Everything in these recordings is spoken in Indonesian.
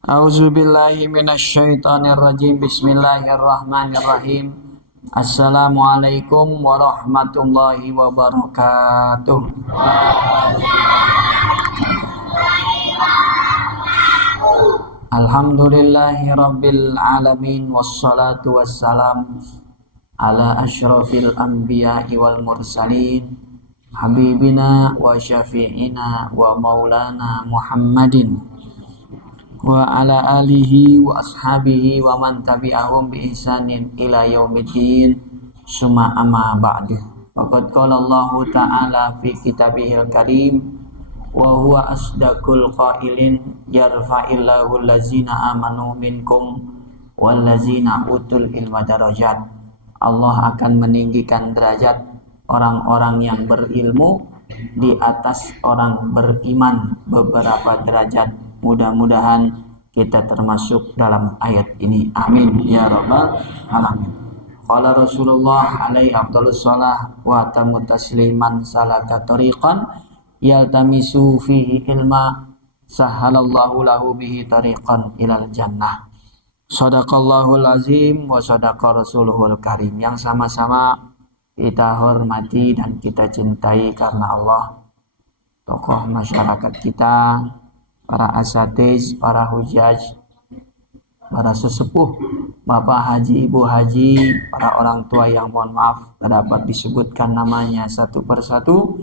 A'udzubillahi minasyaitonirrajim. Bismillahirrahmanirrahim. Assalamualaikum warahmatullahi wabarakatuh. Alhamdulillahi rabbil alamin. Wassalatu wassalam ala asyrafil anbiya'i wal mursalin, habibina wa syafi'ina wa maulana Muhammadin wa ala alihi wa ashabihi wa man tabi'ahum bi ihsanin ila yaumiddin. Summa amma ba'du. Faqad qala Allah ta'ala fi kitabihil karim wa huwa asdaqul qailin yarfa'illahu allazina amanu minkum wallazina utul ilma darajat. Allah akan meninggikan derajat orang-orang yang berilmu di atas orang beriman beberapa derajat. Mudah-mudahan kita termasuk dalam ayat ini. Amin ya rabbal alamin. Qala Rasulullah alaihi afdhalus shalah wa tamu tasliman salaka tariqan yaltamisu fihi ilma sahalallahu lahu bihi tariqan ilal jannah. Shadaqallahul azim wa shadaqa rasuluhul karim. Yang sama-sama kita hormati dan kita cintai karena Allah, tokoh masyarakat kita, para asatiz, para hujaj, para sesepuh, bapak haji, ibu haji, para orang tua yang mohon maaf tak dapat disebutkan namanya satu persatu,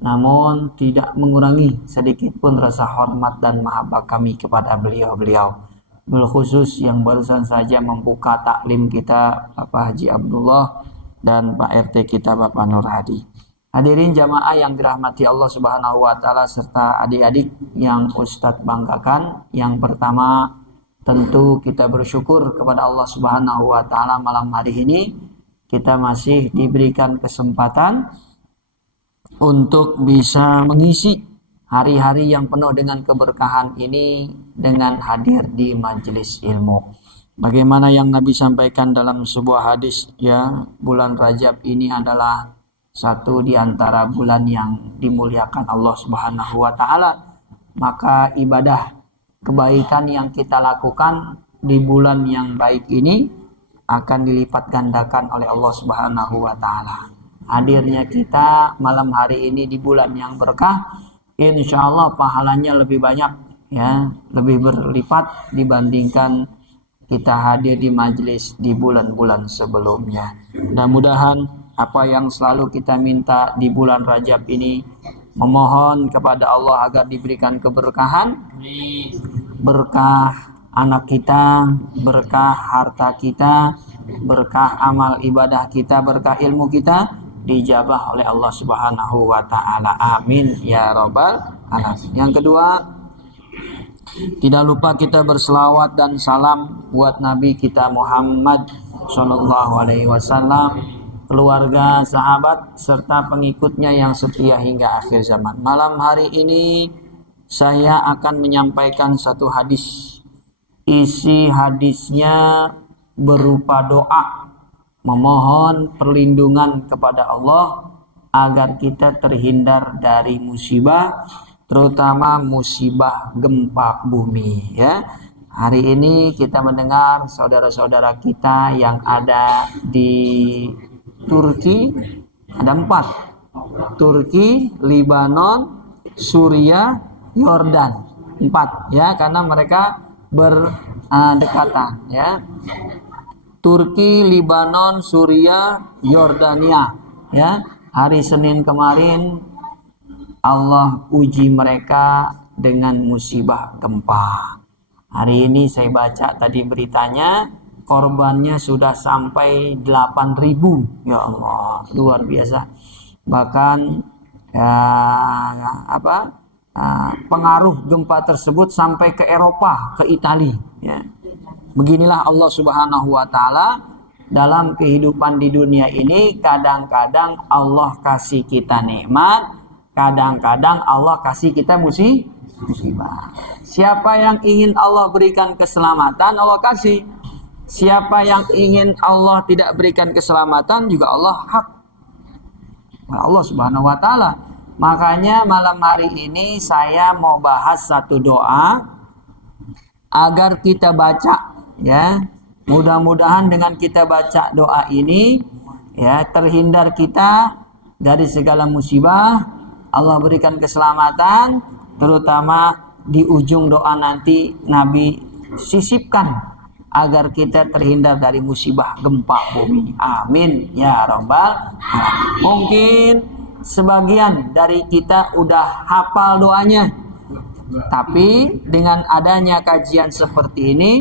namun tidak mengurangi sedikit pun rasa hormat dan mahabbah kami kepada beliau-beliau. Khusus yang barusan saja membuka taklim kita, Bapak Haji Abdullah, dan Pak RT kita Bapak Nur Hadi. Hadirin jamaah yang dirahmati Allah Subhanahu wa taala serta adik-adik yang Ustadz banggakan. Yang pertama, tentu kita bersyukur kepada Allah Subhanahu wa taala malam hari ini kita masih diberikan kesempatan untuk bisa mengisi hari-hari yang penuh dengan keberkahan ini dengan hadir di majelis ilmu. Bagaimana yang Nabi sampaikan dalam sebuah hadis, ya, bulan Rajab ini adalah satu di antara bulan yang dimuliakan Allah Subhanahu wa taala. Maka ibadah kebaikan yang kita lakukan di bulan yang baik ini akan dilipat gandakan oleh Allah Subhanahu wa taala. Hadirnya kita malam hari ini di bulan yang berkah, insya Allah pahalanya lebih banyak, ya, lebih berlipat dibandingkan kita hadir di majelis di bulan-bulan sebelumnya. Mudah-mudahan apa yang selalu kita minta di bulan Rajab ini, memohon kepada Allah agar diberikan keberkahan, berkah anak kita, berkah harta kita, berkah amal ibadah kita, berkah ilmu kita dijabah oleh Allah Subhanahu wa taala. Amin ya rabbal alamin. Yang kedua, tidak lupa kita berselawat dan salam buat Nabi kita Muhammad sallallahu alaihi wasallam, keluarga, sahabat serta pengikutnya yang setia hingga akhir zaman. Malam hari ini saya akan menyampaikan satu hadis. Isi hadisnya berupa doa memohon perlindungan kepada Allah agar kita terhindar dari musibah, terutama musibah gempa bumi, ya. Hari ini kita mendengar saudara-saudara kita yang ada di Turki, ada 4. Turki, Libanon, Suriah, Yordan. 4, ya, karena mereka berdekatan, ya. Turki, Libanon, Suriah, Yordania, ya. Hari Senin kemarin Allah uji mereka dengan musibah gempa. Hari ini saya baca tadi beritanya, korbannya sudah sampai 8.000. Ya Allah, luar biasa. Bahkan pengaruh gempa tersebut sampai ke Eropa, ke Italia, ya. Beginilah Allah Subhanahu wa taala dalam kehidupan di dunia ini. Kadang-kadang Allah kasih kita nikmat, kadang-kadang Allah kasih kita musibah. Siapa yang ingin Allah berikan keselamatan, Allah kasih. Siapa yang ingin Allah tidak berikan keselamatan, juga Allah hak. Allah Subhanahu wa taala. Makanya malam hari ini saya mau bahas satu doa agar kita baca, ya. Mudah-mudahan dengan kita baca doa ini, ya, terhindar kita dari segala musibah. Allah berikan keselamatan, terutama di ujung doa nanti Nabi sisipkan agar kita terhindar dari musibah gempa bumi. Amin ya rabbal alamin. Mungkin sebagian dari kita udah hafal doanya, tapi dengan adanya kajian seperti ini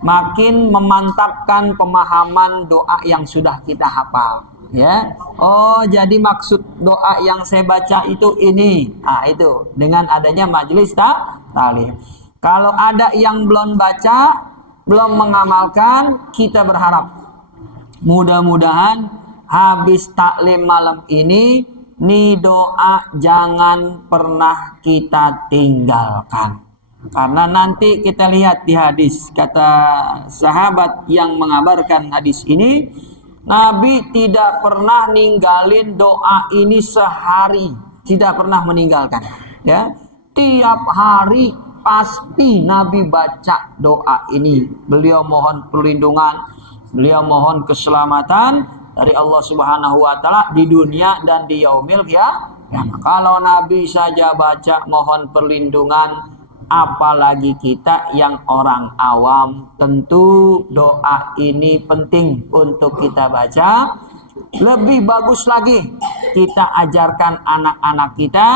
makin memantapkan pemahaman doa yang sudah kita hafal, ya. Oh, jadi maksud doa yang saya baca itu ini. Nah, itu dengan adanya majelis taklim. Kalau ada yang belum baca, belum mengamalkan, kita berharap mudah-mudahan habis taklim malam ini, nih doa jangan pernah kita tinggalkan. Karena nanti kita lihat di hadis, kata sahabat yang mengabarkan hadis ini, Nabi tidak pernah ninggalin doa ini sehari, tidak pernah meninggalkan, ya. Tiap hari pasti Nabi baca doa ini. Beliau mohon perlindungan, beliau mohon keselamatan dari Allah Subhanahu wa taala di dunia dan di yaumil qiyamah. Kalau Nabi saja baca mohon perlindungan, apalagi kita yang orang awam. Tentu doa ini penting untuk kita baca. Lebih bagus lagi kita ajarkan anak-anak kita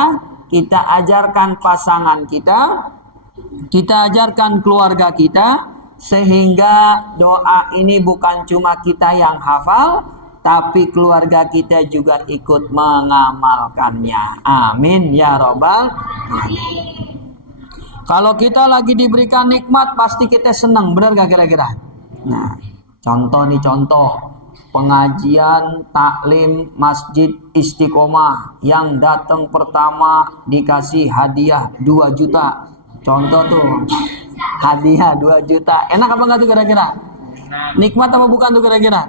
ajarkan pasangan kita ajarkan keluarga kita, sehingga doa ini bukan cuma kita yang hafal, tapi keluarga kita juga ikut mengamalkannya. Amin ya rabbal alamin. Kalau kita lagi diberikan nikmat, pasti kita senang, benar gak kira-kira? Nah, contoh pengajian taklim Masjid Istiqomah yang datang pertama dikasih hadiah 2 juta. Contoh tuh, hadiah 2 juta. Enak apa enggak tuh kira-kira? Nikmat apa bukan tuh kira-kira?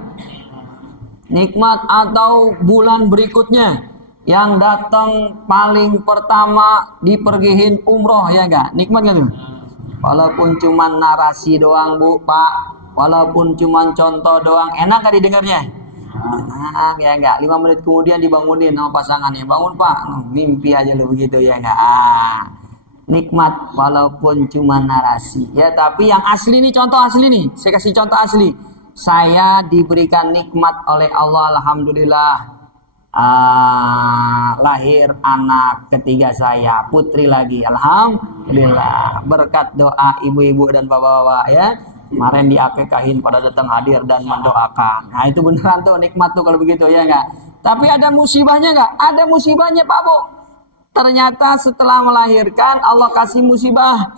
Nikmat. Atau bulan berikutnya yang datang paling pertama dipergihin umroh, ya enggak? Nikmat enggak tuh? Walaupun cuman narasi doang, Bu, Pak. Walaupun cuman contoh doang, enak gak didengarnya? Enak, ya enggak? 5 menit kemudian dibangunin sama pasangannya. Bangun, Pak. Mimpi aja lu begitu, ya enggak? Nikmat walaupun cuma narasi, ya. Tapi yang asli nih, contoh asli nih. Saya kasih contoh asli. Saya diberikan nikmat oleh Allah, alhamdulillah. Lahir anak ketiga saya, putri lagi, alhamdulillah, berkat doa ibu-ibu dan bapak-bapak, ya. Kemarin diakekahin pada datang hadir dan mendoakan. Nah, itu beneran tuh nikmat tuh kalau begitu, ya enggak? Tapi ada musibahnya enggak? Ada musibahnya, Pak Bu. Ternyata setelah melahirkan Allah kasih musibah,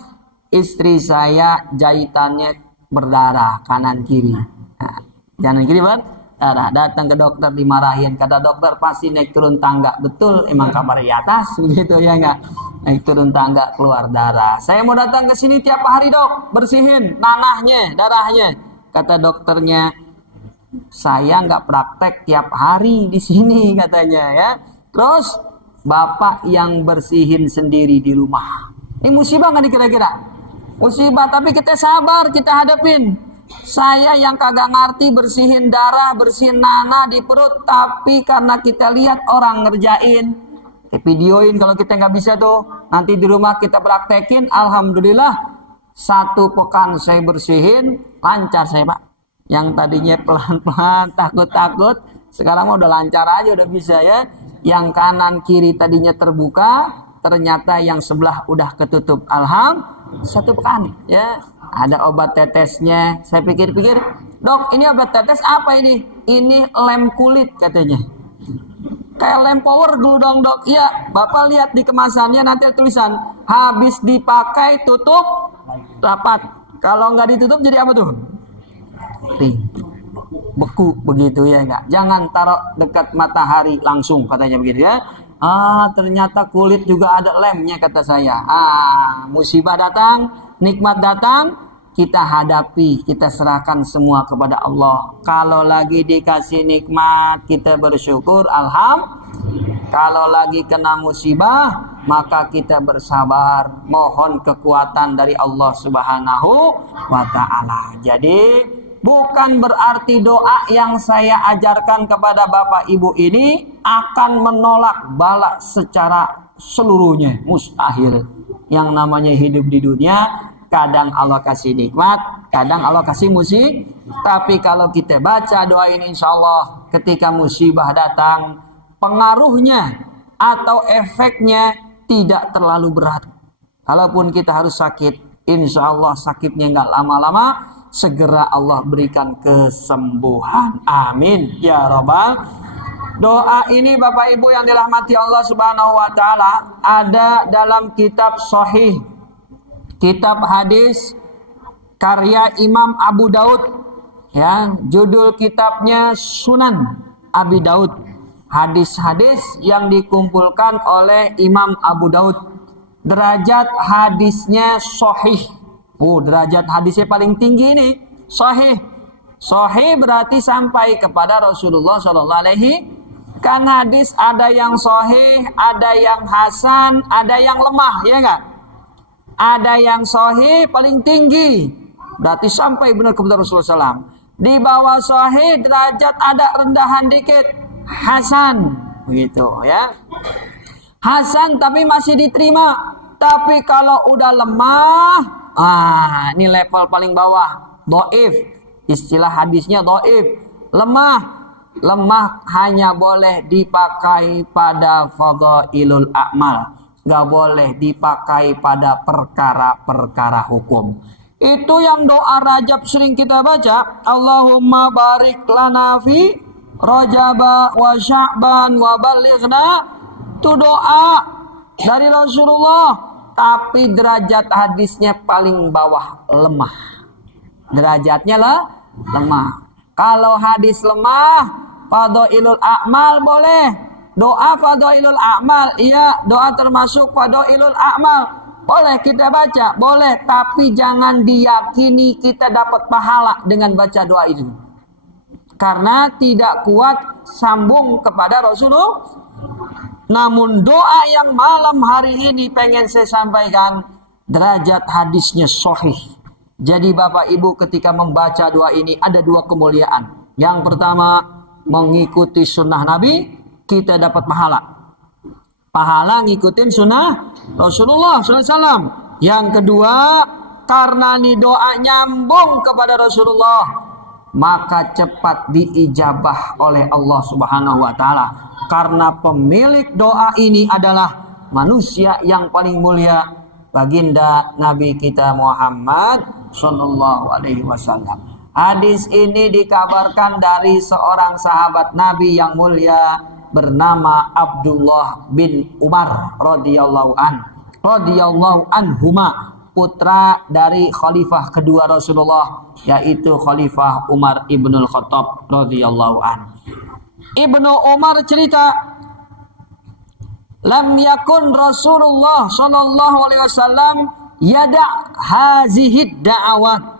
istri saya jahitannya berdarah kanan kiri. Nah, kanan kiri berdarah. Datang ke dokter dimarahin, kata dokter pasti naik turun tangga. Betul, emang kamar di atas begitu, ya enggak? Naik turun tangga keluar darah. Saya mau datang ke sini tiap hari, Dok, bersihin nanahnya, darahnya. Kata dokternya, saya nggak praktek tiap hari di sini katanya, ya. Terus bapak yang bersihin sendiri di rumah. Ini musibah nggak kira-kira? Musibah, tapi kita sabar, kita hadapin. Saya yang kagak ngerti bersihin darah, bersihin nanah di perut, tapi karena kita lihat orang ngerjain, kita videoin. Kalau kita nggak bisa tuh, nanti di rumah kita praktekin. Alhamdulillah 1 pekan saya bersihin, lancar saya, Pak. Yang tadinya pelan-pelan, takut-takut, sekarang udah lancar aja, udah bisa, ya. Yang kanan kiri tadinya terbuka, ternyata yang sebelah udah ketutup. Alhamdulillah 1 pekan, ya. Ada obat tetesnya. Saya pikir-pikir, Dok, ini obat tetes apa ini? Ini lem kulit katanya. Kayak lem power glue dong, Dok. Iya, Bapak lihat di kemasannya nanti ada tulisan habis dipakai tutup rapat. Kalau nggak ditutup jadi apa tuh? Beku begitu, ya enggak? Jangan taruh dekat matahari langsung katanya begitu, ya. Ternyata kulit juga ada lemnya kata saya. Musibah datang, nikmat datang, kita hadapi, kita serahkan semua kepada Allah. Kalau lagi dikasih nikmat, kita bersyukur, alhamdulillah. Kalau lagi kena musibah, maka kita bersabar, mohon kekuatan dari Allah Subhanahu wa Ta'ala. Jadi bukan berarti doa yang saya ajarkan kepada Bapak Ibu ini akan menolak bala secara seluruhnya. Mustahil. Yang namanya hidup di dunia, kadang Allah kasih nikmat, kadang Allah kasih musibah. Tapi kalau kita baca doa ini, insya Allah ketika musibah datang, pengaruhnya atau efeknya tidak terlalu berat. Kalaupun kita harus sakit, insya Allah sakitnya nggak lama-lama, segera Allah berikan kesembuhan. Amin ya Rabbal. Doa ini Bapak Ibu yang dirahmati Allah Subhanahu wa Ta'ala ada dalam kitab Sahih, kitab hadis karya Imam Abu Daud, ya, judul kitabnya Sunan Abi Daud. Hadis-hadis yang dikumpulkan oleh Imam Abu Daud. Derajat hadisnya sahih. Derajat hadisnya paling tinggi ini sahih. Sahih berarti sampai kepada Rasulullah Shallallahu Alaihi. Kan hadis ada yang sahih, ada yang hasan, ada yang lemah, ya enggak? Ada yang sahih paling tinggi, berarti sampai benar kepada Rasulullah SAW. Di bawah sahih derajat ada rendahan dikit, hasan, begitu ya. Hasan tapi masih diterima. Tapi kalau udah lemah, ini level paling bawah, dhaif. Istilah hadisnya dhaif, lemah. Lemah hanya boleh dipakai pada fadhailul a'mal, gak boleh dipakai pada perkara-perkara hukum. Itu yang doa Rajab sering kita baca, Allahumma barik lana fi Rajaba wa Sya'ban wa balighna. Itu doa dari Rasulullah, tapi derajat hadisnya paling bawah, lemah. Derajatnya lah lemah. Kalau hadis lemah, fadhailul a'mal boleh. Doa fadhailul a'mal, iya, doa termasuk fadhailul a'mal. Boleh kita baca, boleh, tapi jangan diyakini kita dapat pahala dengan baca doa itu. Karena tidak kuat sambung kepada Rasulullah. Namun doa yang malam hari ini pengen saya sampaikan, derajat hadisnya sahih. Jadi Bapak Ibu ketika membaca doa ini ada dua kemuliaan. Yang pertama, mengikuti sunnah Nabi, kita dapat pahala. Pahala ngikutin sunnah Rasulullah SAW. Yang kedua, karena ini doa nyambung kepada Rasulullah, maka cepat diijabah oleh Allah Subhanahu wa Ta'ala. Karena pemilik doa ini adalah manusia yang paling mulia, baginda Nabi kita Muhammad Sallallahu Alaihi Wasallam. Hadis ini dikabarkan dari seorang sahabat Nabi yang mulia bernama Abdullah bin Umar radhiyallahu anhuma, putra dari khalifah kedua Rasulullah, yaitu Khalifah Umar ibnul Khattab radhiyallahu an. Ibnu Umar cerita, lam yakun Rasulullah sallallahu alaihi wasallam yada' hazihid da'awat.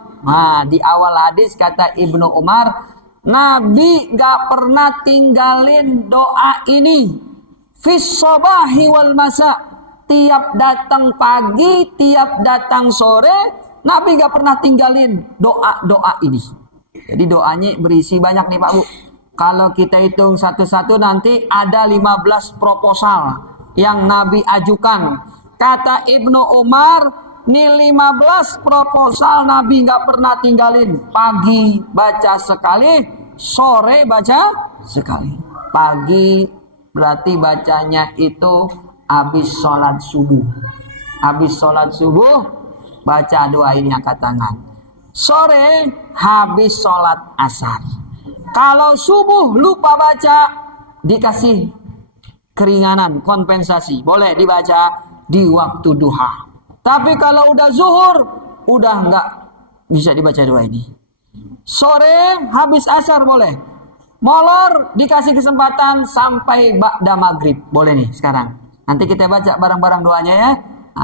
Di awal hadis kata Ibnu Umar, Nabi gak pernah tinggalin doa ini. Fis sobahi wal masa. Tiap datang pagi, tiap datang sore, Nabi gak pernah tinggalin doa-doa ini. Jadi doanya berisi banyak nih Pak Bu. Kalau kita hitung satu-satu nanti ada 15 proposal yang Nabi ajukan. Kata Ibnu Umar, nih 15 proposal Nabi nggak pernah tinggalin. Pagi baca sekali, sore baca sekali. Pagi berarti bacanya itu habis sholat subuh. Habis sholat subuh baca doa ini angkat tangan. Sore habis sholat asar. Kalau subuh lupa baca, dikasih keringanan, kompensasi. Boleh dibaca di waktu duha. Tapi kalau udah zuhur, udah nggak bisa dibaca doa ini. Sore habis asar boleh. Molor dikasih kesempatan sampai ba'da maghrib. Boleh nih sekarang. Nanti kita baca bareng-bareng doanya ya.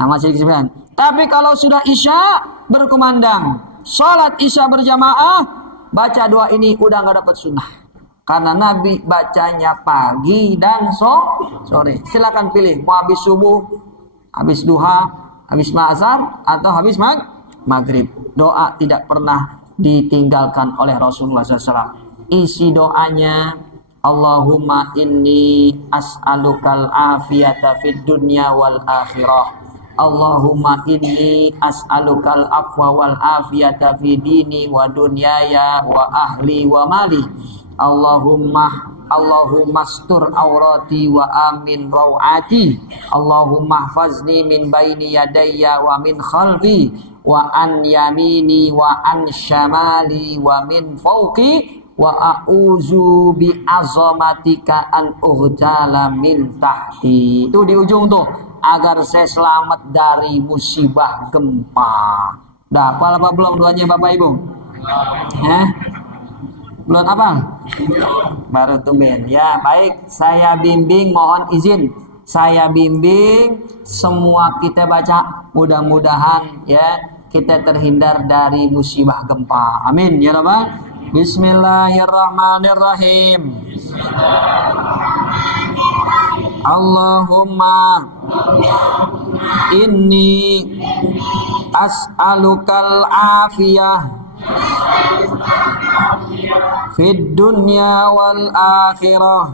Masih kesempatan. Tapi kalau sudah isya berkumandang, sholat isya berjamaah, baca doa ini udah nggak dapat sunnah. Karena Nabi bacanya pagi dan sore. Silakan pilih, mau habis subuh, habis duha, habis ma'asar, atau habis maghrib. Doa tidak pernah ditinggalkan oleh Rasulullah SAW. Isi doanya, Allahumma inni as'alukal afiyata fid dunya wal akhirah. Allahumma inni as'alukal afwa wal afiyata fi dini wa dunyaya wa ahli wa mali. Allahumma astur aurati wa amin rawati. Allahumma hafazni min baini yadayya wa min khalfi wa an yamini wa an shamali wa min fawqi wa a'udzu bi azamatika an ughtala min tahti. Itu di ujung tuh, agar saya selamat dari musibah gempa. Dah, apa belum doanya Bapak Ibu? Belum apa? Baru tumben. Ya, baik, saya bimbing, mohon izin. Saya bimbing, semua kita baca. Mudah-mudahan ya kita terhindar dari musibah gempa. Amin ya Rabbal. Bismillahirrahmanirrahim. Allahumma inni as'alukal afiyah fid dunya wal akhirah.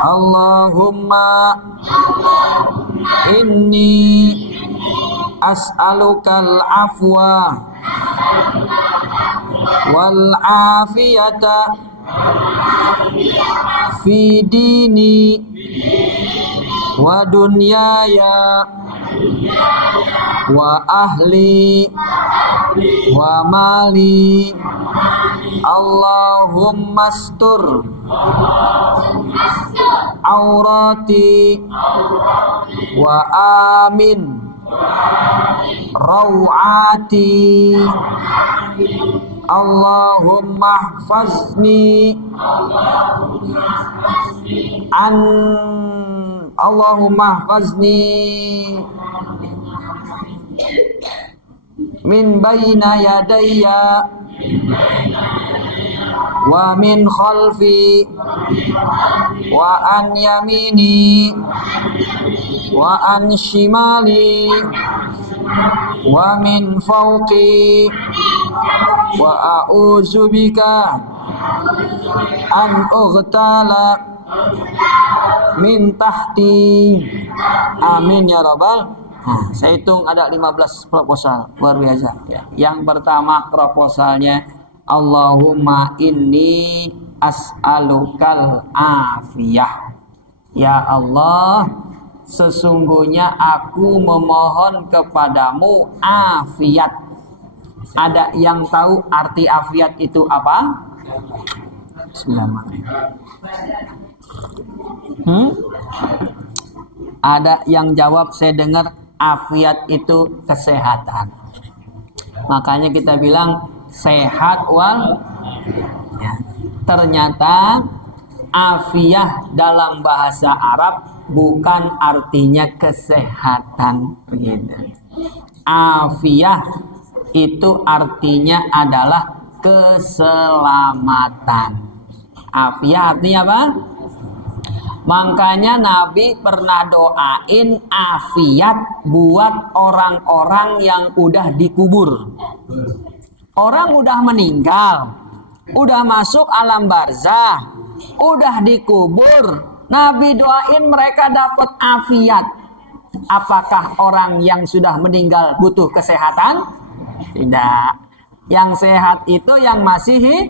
Allahumma inni as'alukal afwa wal afiyata fi dini wa dunyaya wa ahli wa mali. Allahumma astur aurati wa amin rawati. Allahumma hafazni min baina yadayya wa min khalfi wa an yamini wa an shimali wa min fawqi wa a'udzu bika an ughtala min tahti. Amin ya Rabbal. Saya hitung ada 15 proposal, luar biasa ya. Yang pertama proposalnya, Allahumma inni as'alukal afiyah. Ya Allah, sesungguhnya aku memohon kepadamu afiat. Ada yang tahu arti afiat itu apa? Bismillahirrahmanirrahim. Ada yang jawab, saya dengar afiat itu kesehatan. Makanya kita bilang sehat wal ya. Ternyata afiyah dalam bahasa Arab bukan artinya kesehatan begitu. Afiyah itu artinya adalah keselamatan. Afiyah artinya apa? Makanya Nabi pernah doain afiat buat orang-orang yang udah dikubur. Orang udah meninggal, udah masuk alam barzah, udah dikubur, Nabi doain mereka dapat afiat. Apakah orang yang sudah meninggal butuh kesehatan? Tidak. Yang sehat itu yang masih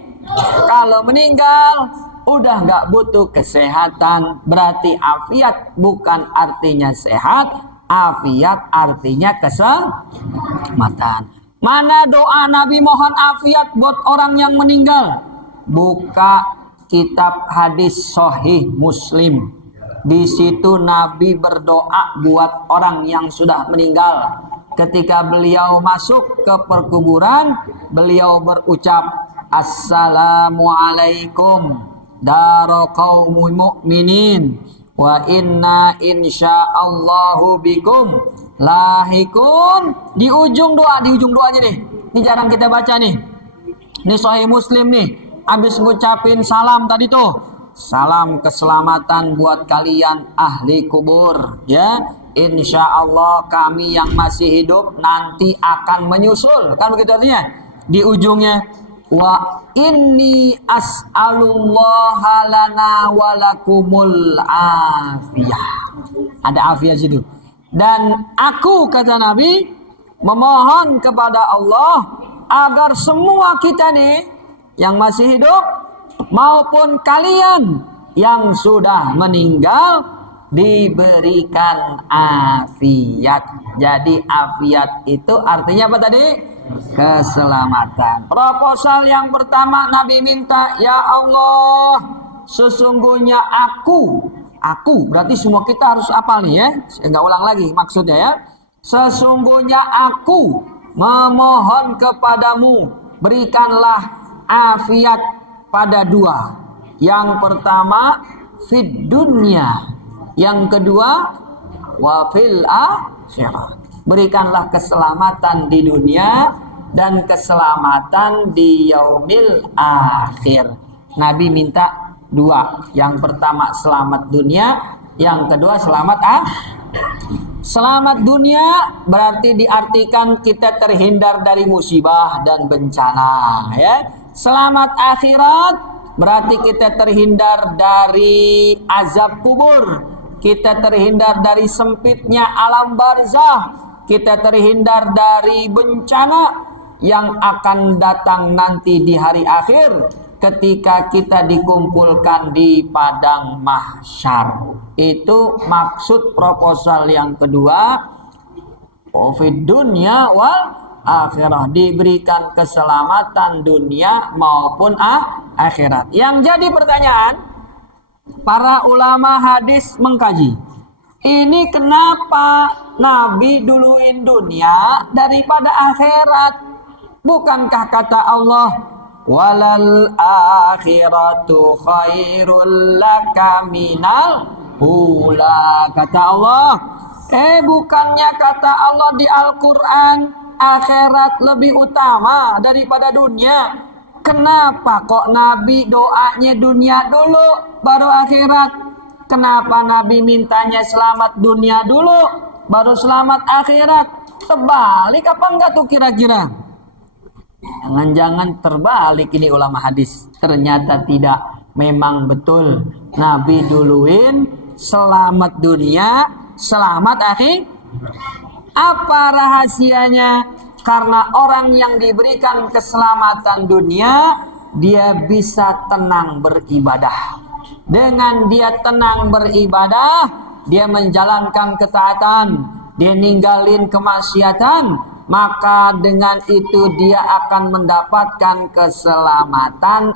kalau meninggal udah nggak butuh kesehatan. Berarti afiat bukan artinya sehat, afiat artinya keselamatan. Mana doa Nabi mohon afiat buat orang yang meninggal? Buka kitab hadis Sahih Muslim. Di situ Nabi berdoa buat orang yang sudah meninggal. Ketika beliau masuk ke perkuburan, beliau berucap, Assalamualaikum daro qaumul mu'minin wa inna insyaallahu bikum lahikun. Di ujung doanya nih. Ini jarang kita baca nih. Ini Sahih Muslim nih. habis ngucapin salam tadi tuh, salam keselamatan buat kalian ahli kubur, ya. Insya Allah kami yang masih hidup nanti akan menyusul, kan begitu artinya. Di ujungnya, wa inni as'alullaha lana walakumul afiyah. Ada afiyah situ. Dan aku, kata Nabi, memohon kepada Allah agar semua kita nih yang masih hidup maupun kalian yang sudah meninggal diberikan afiat. Jadi afiat itu artinya apa tadi? Keselamatan. Proposal yang pertama Nabi minta, ya Allah, sesungguhnya aku berarti semua kita harus hafal nih ya. Saya nggak ulang lagi maksudnya ya. Sesungguhnya aku memohon kepadamu, berikanlah afiat pada dua. Yang pertama fid dunya, yang kedua wa fil akhirah. Berikanlah keselamatan di dunia dan keselamatan di yaumil akhir. Nabi minta dua. Yang pertama selamat dunia, yang kedua selamat Selamat dunia berarti diartikan kita terhindar dari musibah dan bencana, ya. Selamat akhirat berarti kita terhindar dari azab kubur, kita terhindar dari sempitnya alam barzah, kita terhindar dari bencana yang akan datang nanti di hari akhir ketika kita dikumpulkan di padang mahsyar. Itu maksud proposal yang kedua. Fid dunya wal akhirah, diberikan keselamatan dunia maupun akhirat. Yang jadi pertanyaan, para ulama hadis mengkaji, ini kenapa Nabi duluin dunia daripada akhirat? Bukankah kata Allah, walal akhiratu khairul laka minal ula, kata Allah. Bukannya kata Allah di Al-Quran akhirat lebih utama daripada dunia? Kenapa kok Nabi doanya dunia dulu baru akhirat? Kenapa Nabi mintanya selamat dunia dulu baru selamat akhirat? Terbalik apa enggak tuh kira-kira? Jangan-jangan terbalik ini ulama hadis. Ternyata tidak. Memang betul Nabi duluin selamat dunia, selamat akhir. Apa rahasianya? Karena orang yang diberikan keselamatan dunia, dia bisa tenang beribadah. Dengan dia tenang beribadah, dia menjalankan ketaatan, dia ninggalin kemaksiatan, maka dengan itu dia akan mendapatkan keselamatan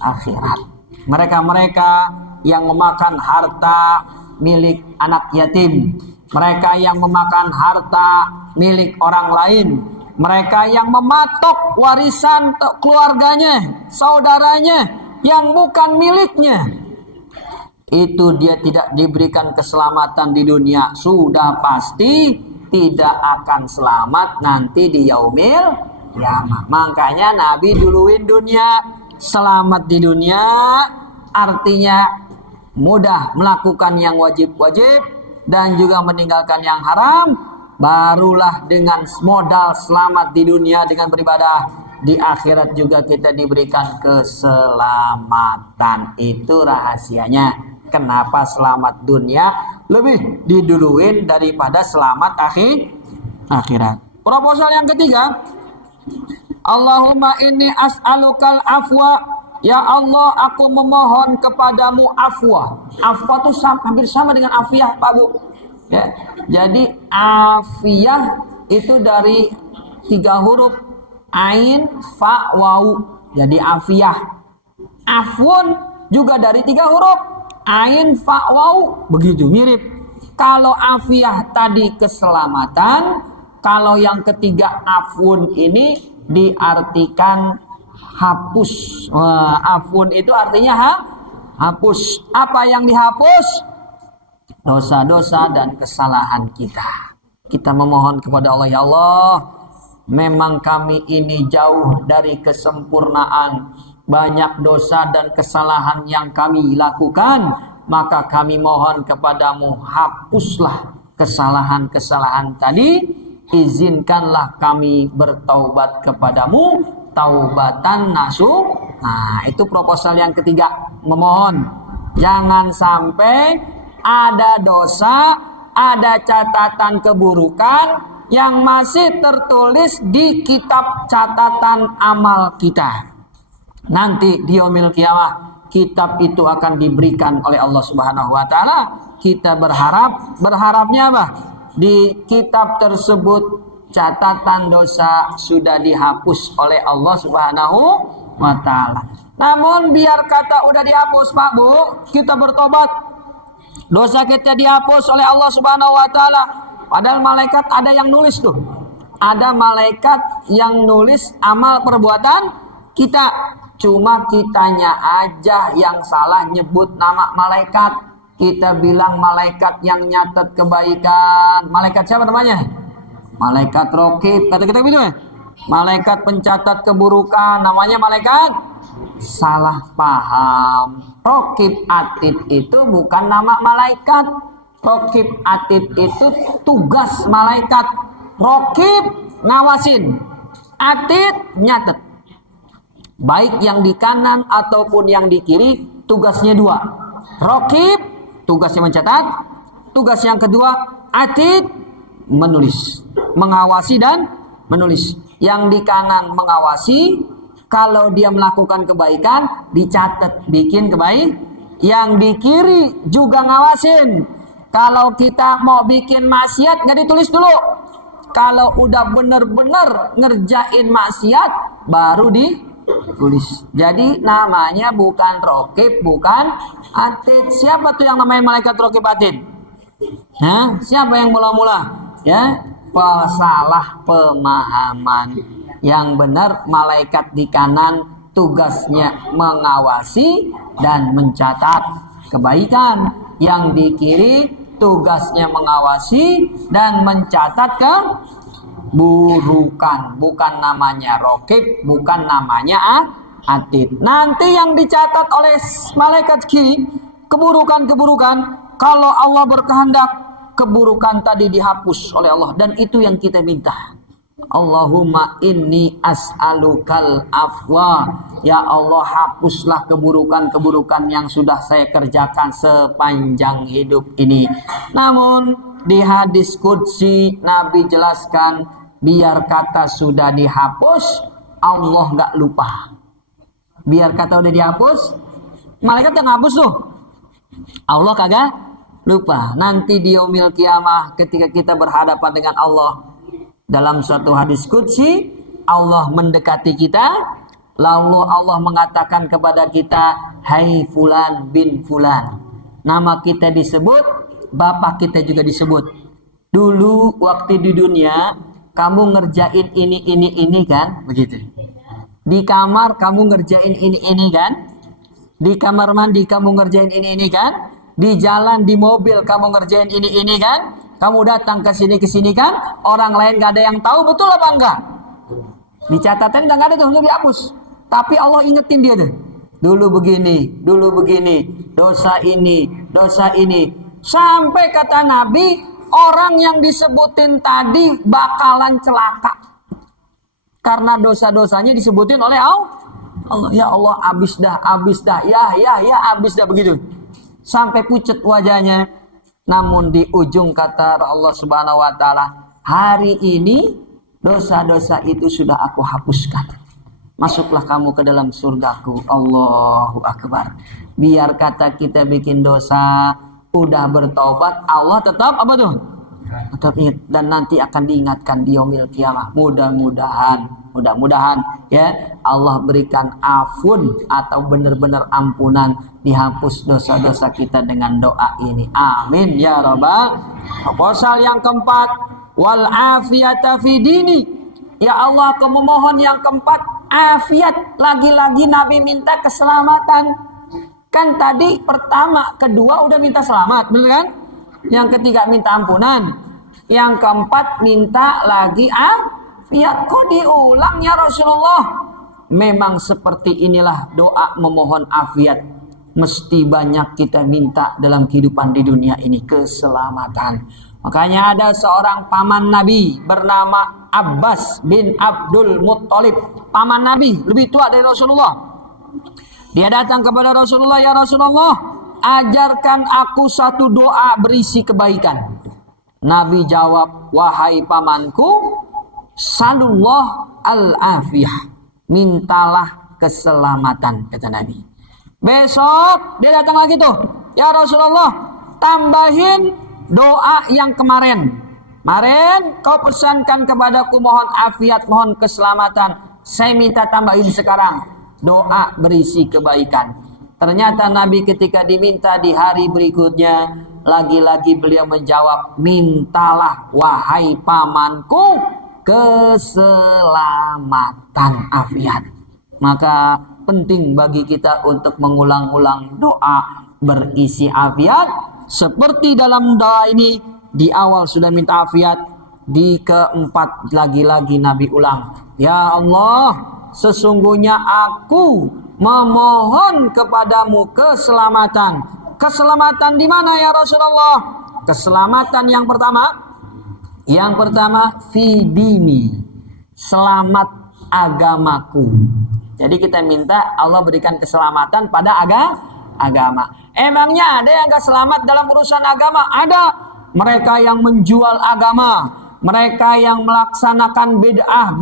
akhirat. Mereka-mereka yang memakan harta milik anak yatim, mereka yang memakan harta milik orang lain, mereka yang mematok warisan keluarganya, saudaranya yang bukan miliknya, itu dia tidak diberikan keselamatan di dunia, sudah pasti tidak akan selamat nanti di yaumil kiamah. Makanya Nabi duluin dunia. Selamat di dunia artinya mudah melakukan yang wajib-wajib dan juga meninggalkan yang haram. Barulah dengan modal selamat di dunia dengan beribadah, di akhirat juga kita diberikan keselamatan. Itu rahasianya. Kenapa selamat dunia lebih diduluin daripada selamat akhirat. Proposal yang ketiga, Allahumma inni as'alukal afwa. Ya Allah, aku memohon kepadamu afwa. Afwa itu hampir sama dengan afiyah, Pak Bu. Ya. Jadi afiyah itu dari 3 huruf, ain, fa, wau. Jadi afiyah. Afwun juga dari 3 huruf, ain, fa, wau. Begitu, mirip. Kalau afiyah tadi keselamatan, kalau yang ketiga afun ini diartikan hapus. Afun itu artinya hapus. Apa yang dihapus? Dosa-dosa dan kesalahan kita. Kita memohon kepada Allah, ya Allah, memang kami ini jauh dari kesempurnaan, banyak dosa dan kesalahan yang kami lakukan, maka kami mohon kepadamu, hapuslah kesalahan-kesalahan tadi, izinkanlah kami bertaubat kepadamu, taubatan nasuh. Nah, itu proposal yang ketiga, memohon. Jangan sampai ada dosa, ada catatan keburukan yang masih tertulis di kitab catatan amal kita. Nanti di yaumil qiyamah kitab itu akan diberikan oleh Allah Subhanahu wa taala. Kita berharapnya apa? Di kitab tersebut catatan dosa sudah dihapus oleh Allah Subhanahu wa taala. Namun biar kata udah dihapus, Pak Bu, kita bertobat, dosa kita dihapus oleh Allah Subhanahu wa taala. Padahal malaikat ada yang nulis tuh. Ada malaikat yang nulis amal perbuatan kita. Cuma kitanya aja yang salah nyebut nama malaikat. Kita bilang malaikat yang nyatet kebaikan. Malaikat siapa namanya? Malaikat Raqib. Kata kita gitu ya. Malaikat pencatat keburukan namanya malaikat. Salah paham. Raqib Atid itu bukan nama malaikat. Raqib Atid itu tugas malaikat. Raqib ngawasin, Atid nyatet. Baik yang di kanan ataupun yang di kiri, tugasnya dua. Raqib tugasnya mencatat, tugas yang kedua Atid menulis, mengawasi dan menulis. Yang di kanan mengawasi, kalau dia melakukan kebaikan dicatat, bikin kebaikan. Yang di kiri juga ngawasin. Kalau kita mau bikin maksiat nggak ditulis dulu. Kalau udah bener-bener ngerjain maksiat baru ditulis. Jadi namanya bukan Raqib, bukan Atid. Siapa tuh yang namanya malaikat Raqib Atid? Hah? Siapa yang mula-mula? Ya, salah pemahaman. Yang benar malaikat di kanan tugasnya mengawasi dan mencatat kebaikan. Yang di kiri tugasnya mengawasi dan mencatat keburukan. Bukan namanya Raqib, bukan namanya Atid. Nanti yang dicatat oleh malaikat kiri keburukan-keburukan, kalau Allah berkehendak keburukan tadi dihapus oleh Allah, dan itu yang kita minta. Allahumma inni as'alukal afwa. Ya Allah, hapuslah keburukan-keburukan yang sudah saya kerjakan sepanjang hidup ini. Namun di hadis qudsi Nabi jelaskan, biar kata sudah dihapus, Allah nggak lupa. Biar kata udah dihapus, malaikat yang hapus tuh, Allah kagak lupa. Nanti di yaumil qiyamah ketika kita berhadapan dengan Allah, dalam suatu hadis qudsi, Allah mendekati kita, lalu Allah mengatakan kepada kita, hai fulan bin fulan. Nama kita disebut, bapak kita juga disebut. Dulu waktu di dunia, kamu ngerjain ini kan? Begitu. Di kamar kamu ngerjain ini kan? Di kamar mandi kamu ngerjain ini kan? Di jalan, di mobil kamu ngerjain ini kan? Kamu datang ke sini kan? Orang lain gak ada yang tahu, betul apa enggak? Di catatan udah gak ada tuh, udah dihapus. Tapi Allah ingetin dia tuh. Dulu begini, dosa ini. Sampai kata Nabi, orang yang disebutin tadi bakalan celaka. Karena dosa-dosanya disebutin oleh Allah. Ya Allah, abis dah. Ya, abis dah begitu. Sampai pucat wajahnya. Namun di ujung kata Allah Subhanahu wa taala, hari ini dosa-dosa itu sudah aku hapuskan. Masuklah kamu ke dalam surgaku. Allahu Akbar. Biar kata kita bikin dosa, udah bertaubat, Allah tetap apa tuh? Tetap ingat, dan nanti akan diingatkan di yaumil qiyamah. Mudah-mudahan ya Allah berikan afun atau benar-benar ampunan, dihapus dosa-dosa kita dengan doa ini. Amin ya rabbal. Proposal yang keempat, wal afiyata fi dini. Ya Allah, aku memohon yang keempat, afiat. Lagi-lagi Nabi minta keselamatan. Kan tadi pertama, kedua udah minta selamat, bener kan? Yang ketiga minta ampunan. Yang keempat minta lagi afiat. Kok diulang ya Rasulullah? memang seperti inilah doa memohon afiat. Mesti banyak kita minta dalam kehidupan di dunia ini, keselamatan. Makanya ada seorang paman Nabi bernama Abbas bin Abdul Muttalib. Paman Nabi, lebih tua dari Rasulullah. Dia datang kepada Rasulullah, ya Rasulullah, ajarkan aku satu doa berisi kebaikan. Nabi jawab, wahai pamanku, salullah al-afiyah, mintalah keselamatan, kata Nabi. Besok dia datang lagi tuh, ya Rasulullah, tambahin doa yang kemarin kau pesankan kepadaku mohon afiat, mohon keselamatan. Saya minta tambahin sekarang doa berisi kebaikan. Ternyata Nabi ketika diminta di hari berikutnya, lagi-lagi beliau menjawab, mintalah wahai pamanku keselamatan, afiat. Maka penting bagi kita untuk mengulang-ulang doa berisi afiat. Seperti dalam doa ini, di awal sudah minta afiat, di keempat lagi-lagi Nabi ulang, ya Allah, sesungguhnya aku memohon kepadamu keselamatan. Keselamatan di mana ya Rasulullah? Keselamatan yang pertama fi dini, selamat agamaku. Jadi kita minta Allah berikan keselamatan pada agama. Emangnya ada yang gak selamat dalam urusan agama? Ada. Mereka yang menjual agama, mereka yang melaksanakan bid'ah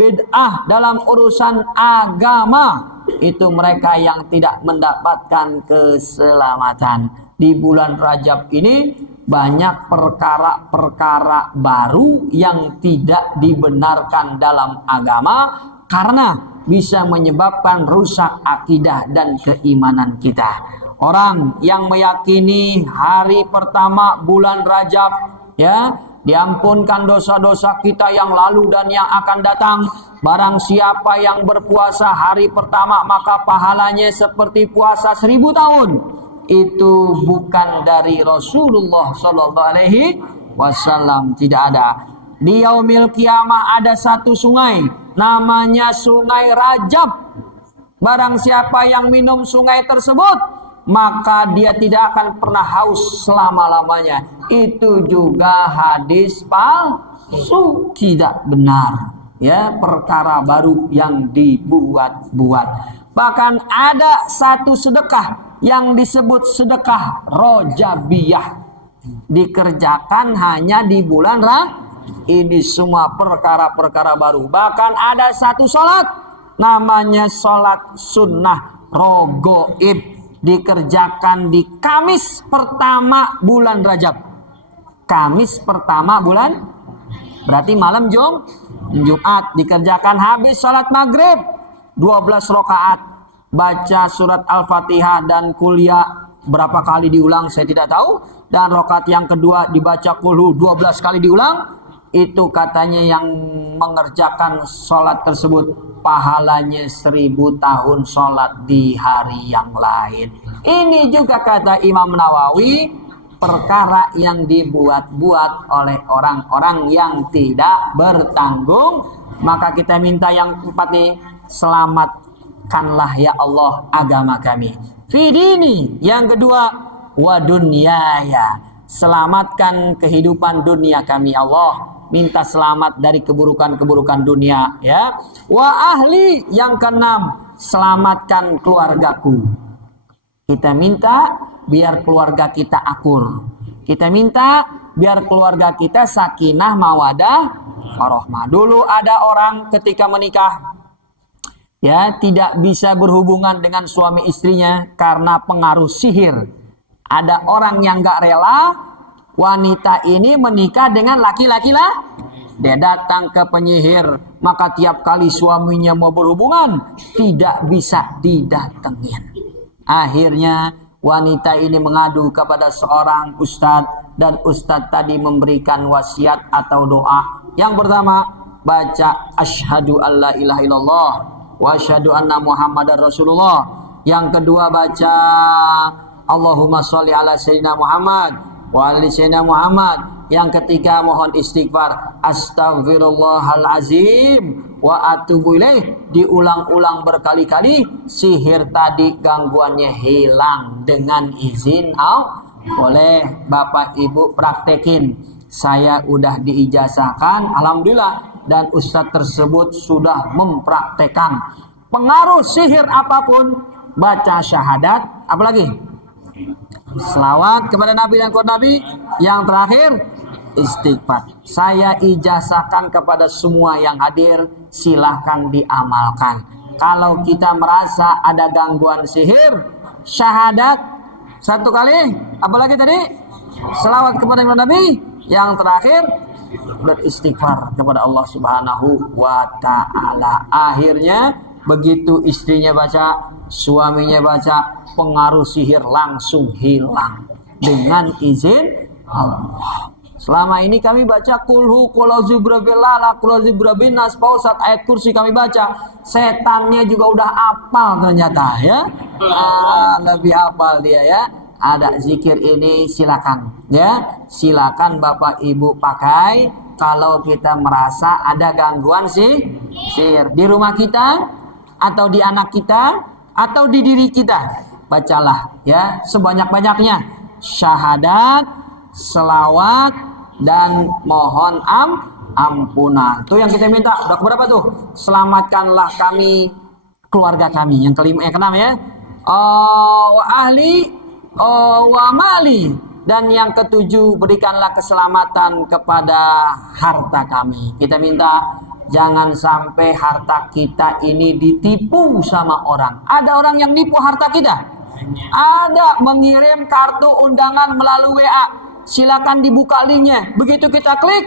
dalam urusan agama, itu mereka yang tidak mendapatkan keselamatan. Di bulan Rajab ini banyak perkara-perkara baru yang tidak dibenarkan dalam agama karena bisa menyebabkan rusak akidah dan keimanan kita. Orang yang meyakini hari pertama bulan Rajab, ya, diampunkan dosa-dosa kita yang lalu dan yang akan datang. Barang siapa yang berpuasa hari pertama maka pahalanya seperti puasa 1000 tahun. Itu bukan dari Rasulullah Shallallahu Alaihi Wasallam, tidak ada. Di yaumil kiamah ada satu sungai, namanya Sungai Rajab. Barang siapa yang minum sungai tersebut, maka dia tidak akan pernah haus selama-lamanya. Itu juga hadis palsu, tidak benar. Ya, perkara baru yang dibuat-buat. Bahkan ada satu sedekah yang disebut sedekah Rajabiyah, dikerjakan hanya di bulan ini. Semua perkara-perkara baru. Bahkan ada satu sholat, namanya sholat sunnah rogoib, dikerjakan di Kamis pertama bulan Rajab. Kamis pertama bulan, berarti malam Jumat, dikerjakan habis sholat maghrib 12 rakaat, baca surat Al-Fatihah dan kuliah berapa kali diulang saya tidak tahu, dan rakaat yang kedua dibaca kulhu 12 kali diulang. Itu katanya yang mengerjakan sholat tersebut pahalanya 1000 tahun sholat di hari yang lain. Ini juga kata Imam Nawawi, perkara yang dibuat-buat oleh orang-orang yang tidak bertanggung. Maka kita minta yang keempat nih, selamatkanlah ya Allah agama kami. Fidini, yang kedua, wa dunyaya, selamatkan kehidupan dunia kami Allah. Minta selamat dari keburukan-keburukan dunia, ya. Wa ahli, yang keenam, selamatkan keluargaku. Kita minta biar keluarga kita akur. Kita minta biar keluarga kita sakinah mawadah warahmah. Dulu ada orang ketika menikah, ya, tidak bisa berhubungan dengan suami istrinya karena pengaruh sihir. Ada orang yang gak rela wanita ini menikah dengan laki-laki lah. Dia datang ke penyihir, maka tiap kali suaminya mau berhubungan tidak bisa didatengin. Akhirnya wanita ini mengadu kepada seorang ustadz, dan ustadz tadi memberikan wasiat atau doa. Yang pertama, baca asyhadu alla ilaha illallah wa asyhadu anna muhammadar rasulullah. Yang kedua, baca Allahumma sholli ala sayyidina Muhammad. wa ali sayyidina Muhammad. Yang ketiga mohon istighfar, astaghfirullahalazim wa atubu ilaih, diulang-ulang berkali-kali. Sihir tadi gangguannya hilang dengan izin Allah. Boleh Bapak Ibu praktekin. Saya udah diijazahkan, alhamdulillah, dan ustadz tersebut sudah mempraktekkan. Pengaruh sihir apapun, baca syahadat, apalagi selawat kepada Nabi dan kepada Nabi. Yang terakhir istighfar. Saya ijazahkan kepada semua yang hadir, silahkan diamalkan. Kalau kita merasa ada gangguan sihir, syahadat 1 kali, apalagi tadi selawat kepada Nabi. Yang terakhir beristighfar kepada Allah Subhanahu wa ta'ala. Akhirnya begitu istrinya baca, suaminya baca, pengaruh sihir langsung hilang dengan izin Allah. Selama ini kami baca kulhu, kulauzu birabillah, kulauzu birabinas, pausat, ayat kursi kami baca. Setannya juga udah hafal ternyata ya. Lebih hafal dia ya. Ada zikir ini, silakan ya. Silakan Bapak Ibu pakai kalau kita merasa ada gangguan sihir di rumah kita atau di anak kita atau di diri kita. Bacalah ya sebanyak-banyaknya syahadat, selawat, dan mohon ampunan. Itu yang kita minta. Udah berapa tuh? Selamatkanlah kami, keluarga kami. Yang kelima, yang keenam ya. Wa ahli wa mali. Dan yang ketujuh, berikanlah keselamatan kepada harta kami. Kita minta jangan sampai harta kita ini ditipu sama orang. Ada orang yang nipu harta kita. Ada mengirim kartu undangan melalui WA. Silakan dibuka linknya. Begitu kita klik,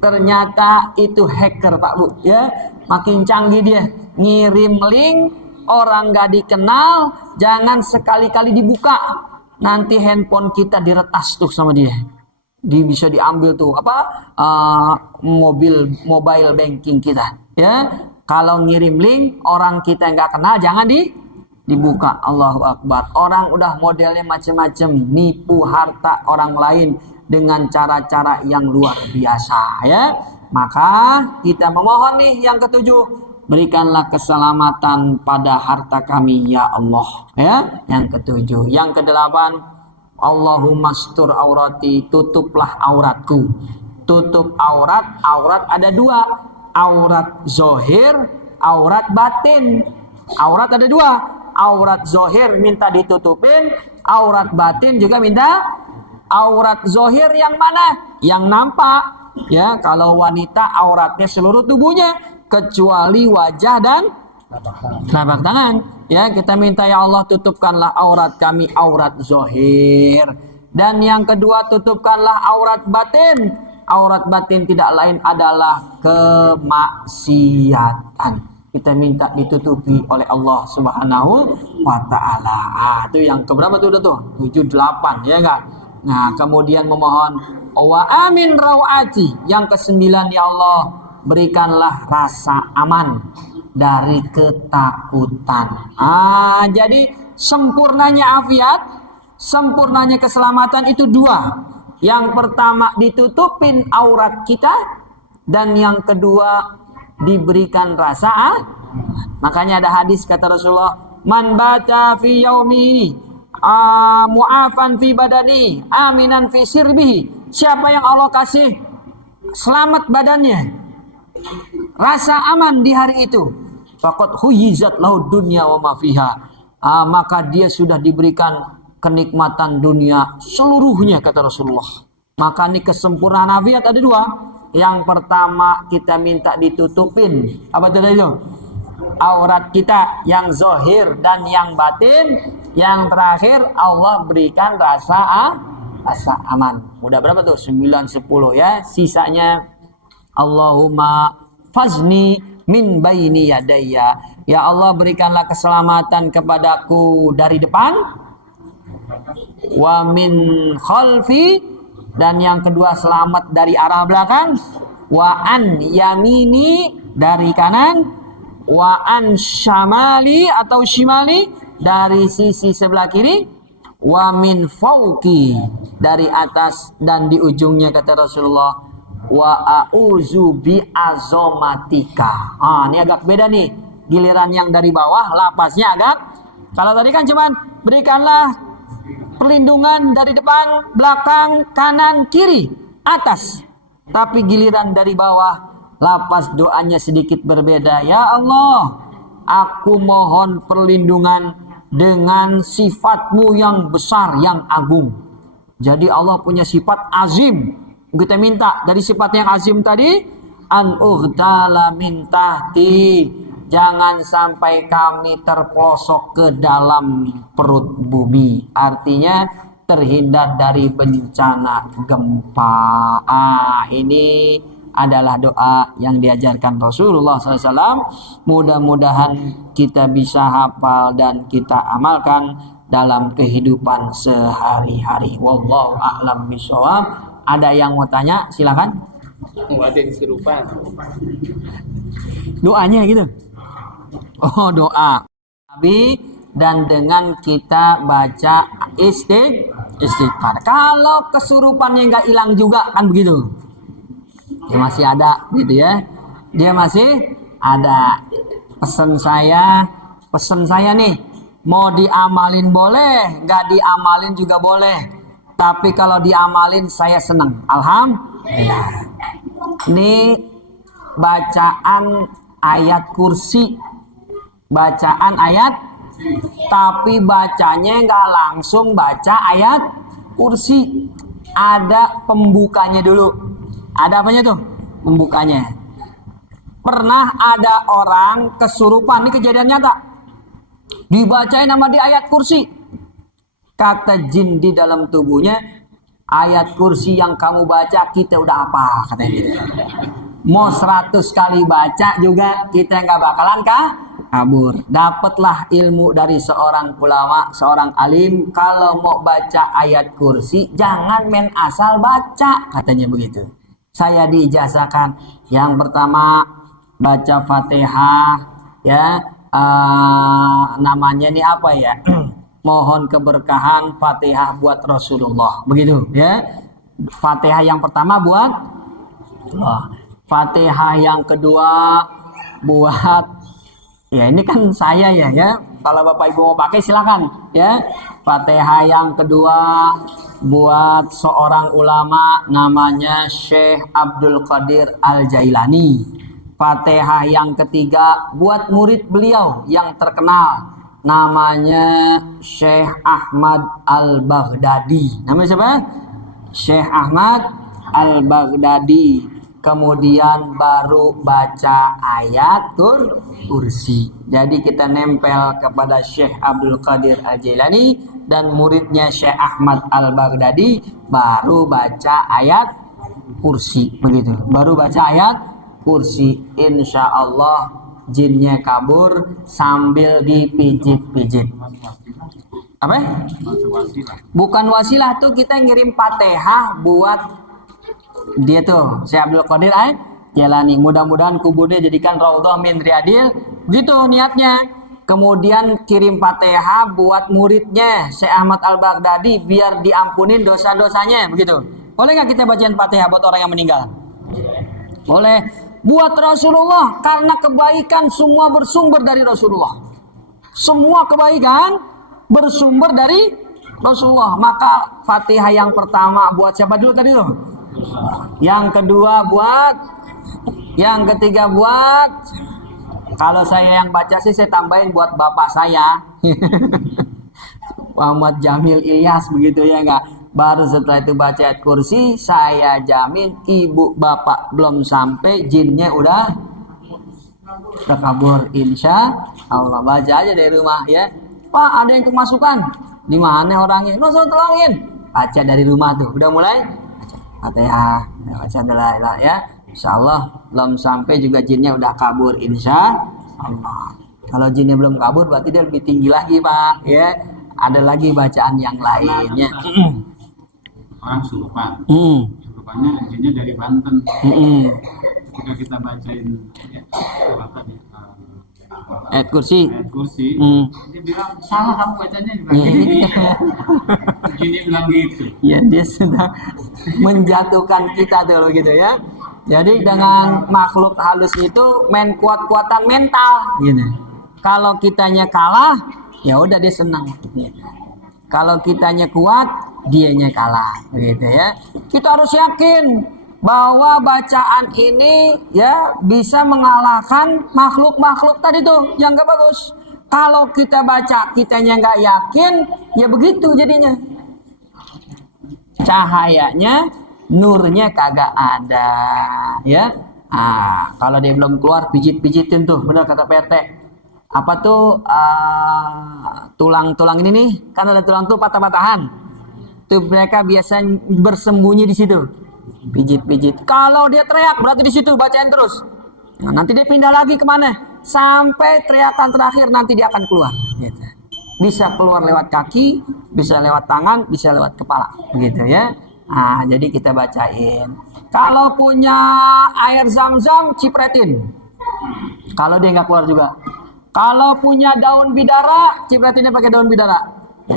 ternyata itu hacker Pak Bu ya. Makin canggih dia. Ngirim link, orang gak dikenal, jangan sekali-kali dibuka. Nanti handphone kita diretas tuh sama dia. Bisa diambil tuh mobile banking kita ya. Kalau ngirim link orang kita nggak kenal, jangan dibuka. Allahu Akbar. Orang udah modelnya macam-macam, nipu harta orang lain dengan cara-cara yang luar biasa ya. Maka kita memohon nih yang ketujuh, berikanlah keselamatan pada harta kami ya Allah ya. Yang ketujuh. Yang kedelapan, Allahumma stur aurati, tutuplah auratku. Tutup aurat, aurat ada dua, aurat zohir, aurat batin. Aurat ada dua, aurat zohir minta ditutupin, aurat batin juga minta. Aurat zohir yang mana? Yang nampak ya. Kalau wanita auratnya seluruh tubuhnya kecuali wajah dan telapak tangan ya. Kita minta ya Allah, tutupkanlah aurat kami, aurat zohir. Dan yang kedua, tutupkanlah aurat batin. Aurat batin tidak lain adalah kemaksiatan. Kita minta ditutupi oleh Allah Subhanahu wa ta'ala. Itu yang keberapa tuh udah tuh? 7, 8 ya enggak? Nah, kemudian memohon wa amin rawati. Yang kesembilan, ya Allah, berikanlah rasa aman dari ketakutan. Jadi sempurnanya afiat, sempurnanya keselamatan itu dua. Yang pertama ditutupin aurat kita, dan yang kedua diberikan rasa. Makanya ada hadis kata Rasulullah, man bata fi yaumi mu'afan fi badani aminan fi sirbihi. Siapa yang Allah kasih selamat badannya, rasa aman di hari itu, faqad huyizat lahu dunya wa ma fiha, maka dia sudah diberikan kenikmatan dunia seluruhnya kata Rasulullah. Maka ini kesempurnaan afiat ada dua. Yang pertama kita minta ditutupin apa tadi itu? Aurat kita yang zahir dan yang batin. Yang terakhir Allah berikan rasa aman. Udah berapa tuh? 9, 10 ya. Sisanya Allahumma fazni min baini yadayya. Ya Allah, berikanlah keselamatan kepadaku dari depan, wa min khalfi, dan yang kedua selamat dari arah belakang, wa an yamini, dari kanan, wa an syamali atau shimali, dari sisi sebelah kiri, wa min fauqi, dari atas dan di ujungnya kata Rasulullah, wa a'udzu bi azomatika. Ini agak beda nih. Giliran yang dari bawah lapasnya agak, kalau tadi kan cuman berikanlah perlindungan dari depan, belakang, kanan, kiri, atas. Tapi giliran dari bawah, lapas doanya sedikit berbeda. Ya Allah, aku mohon perlindungan dengan sifatmu yang besar, yang agung. Jadi Allah punya sifat azim. Kita minta dari sifat yang azim tadi, an ughtala min tahti, jangan sampai kami terpelosok ke dalam perut bumi. Artinya terhindar dari bencana gempa. Ini adalah doa yang diajarkan Rasulullah SAW. Mudah-mudahan kita bisa hafal dan kita amalkan dalam kehidupan sehari-hari. Wallahu a'lam bishawab. Ada yang mau tanya? Silakan. Ada kesurupan. Doanya gitu. Oh, doa Nabi, dan dengan kita baca istighfar. Kalau kesurupannya nggak hilang juga kan begitu. Dia masih ada gitu ya. Dia masih ada. Pesan saya nih, mau diamalin boleh, nggak diamalin juga boleh. Tapi kalau diamalin saya senang. Alhamdulillah. Ini bacaan ayat kursi. Bacaan ayat, tapi bacanya nggak langsung baca ayat kursi. Ada pembukanya dulu. Ada apanya tuh? Pembukanya. Pernah ada orang kesurupan, ini kejadian nyata. Dibacain nama di ayat kursi. Kata jin di dalam tubuhnya, ayat kursi yang kamu baca kita udah apa, katanya gitu. Mau 100 kali baca juga kita nggak bakalan kabur. Dapatlah ilmu dari seorang ulama, seorang alim. Kalau mau baca ayat kursi, jangan main asal baca, katanya begitu. Saya diijazahkan yang pertama baca Fatihah, ya, namanya ini apa ya? Mohon keberkahan Fatihah buat Rasulullah, begitu ya. Fatihah yang pertama buat Allah. Fatihah yang kedua buat, ya ini kan saya ya. Kalau Bapak Ibu mau pakai silakan ya. Fatihah yang kedua buat seorang ulama namanya Syekh Abdul Qadir Al-Jailani. Fatihah yang ketiga buat murid beliau yang terkenal namanya Syekh Ahmad Al-Baghdadi. Namanya siapa? Syekh Ahmad Al-Baghdadi. Kemudian baru baca ayat kursi. Jadi kita nempel kepada Syekh Abdul Qadir Al-Jailani dan muridnya Syekh Ahmad Al-Baghdadi, baru baca ayat kursi, begitu. Baru baca ayat kursi, insya Allah jinnya kabur sambil dipijit-pijit. Apa? Bukan wasilah tuh, kita ngirim Fatihah buat dia tuh, Syekh Abdul Qadir Jalani. Mudah-mudahan kuburnya jadikan raudhah min riyadil, gitu niatnya. Kemudian kirim Fatihah buat muridnya Syekh Ahmad Al-Baghdadi biar diampunin dosa-dosanya, begitu. Boleh nggak kita bacain Fatihah buat orang yang meninggal? Boleh. Buat Rasulullah, karena kebaikan semua bersumber dari Rasulullah. Semua kebaikan bersumber dari Rasulullah. Maka Fatihah yang pertama buat siapa dulu tadi tuh? Yang kedua buat, yang ketiga buat, kalau saya yang baca sih saya tambahin buat bapak saya Muhammad Jamil Ilyas, begitu ya enggak. Baru setelah itu baca ayat kursi, saya jamin ibu bapak belum sampai jinnya udah kabur, insya Allah. Baca aja dari rumah ya. Pak, ada yang kemasukan. Di mana orangnya? Nggak usah tolongin. Baca dari rumah tuh. Udah mulai Fatihah, baca dulu ya. Insya Allah belum sampai juga jinnya udah kabur, insya Allah. Kalau jinnya belum kabur berarti dia lebih tinggi lagi, Pak. Ya, ada lagi bacaan yang lainnya. Orang surupan. Surupannya jinnya dari Banten. Ketika kita bacain ya, surat tadi Ayat kursi. ayat kursi. Hmm. Dia bilang salah kamu bacanya. Iya. Jinnya bilang gitu. Ya, dia sudah menjatuhkan kita dulu gitu ya. Jadi dengan makhluk halus itu main kuat-kuatan mental gitu. Kalau kitanya kalah, ya udah dia senang. Gitu. Kalau kitanya kuat, dianya kalah, gitu ya. Kita harus yakin bahwa bacaan ini ya bisa mengalahkan makhluk-makhluk tadi tuh yang gak bagus. Kalau kita baca kitanya nggak yakin, ya begitu jadinya. Cahayanya, nurnya kagak ada, ya. Kalau dia belum keluar, pijit-pijitin tuh, benar kata PT. Apa tuh tulang-tulang ini nih, kan ada tulang tuh patah-patahan. Tuh mereka biasa bersembunyi di situ, pijit-pijit. Kalau dia teriak, berarti di situ bacain terus. Nah, nanti dia pindah lagi kemana? Sampai teriakan terakhir nanti dia akan keluar. Gitu. Bisa keluar lewat kaki, bisa lewat tangan, bisa lewat kepala, gitu ya. Jadi kita bacain. Kalau punya air zam-zam, cipretin. Kalau dia nggak keluar juga. Kalau punya daun bidara, cipretinnya pakai daun bidara,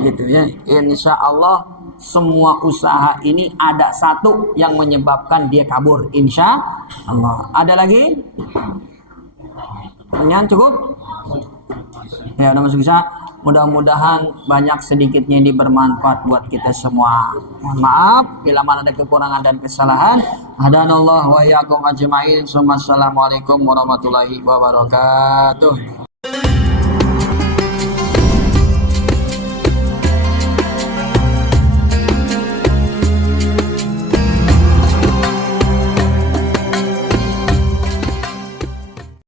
gitu ya. Insya Allah semua usaha ini ada satu yang menyebabkan dia kabur. Insya Allah. Ada lagi? Pertanyaan cukup? Ya udah masuk bisa. Mudah-mudahan banyak sedikitnya ini bermanfaat buat kita semua. Mohon maaf bila mana ada kekurangan dan kesalahan. Hadanallahu wa iyyakum ajmain. Assalamualaikum warahmatullahi wabarakatuh.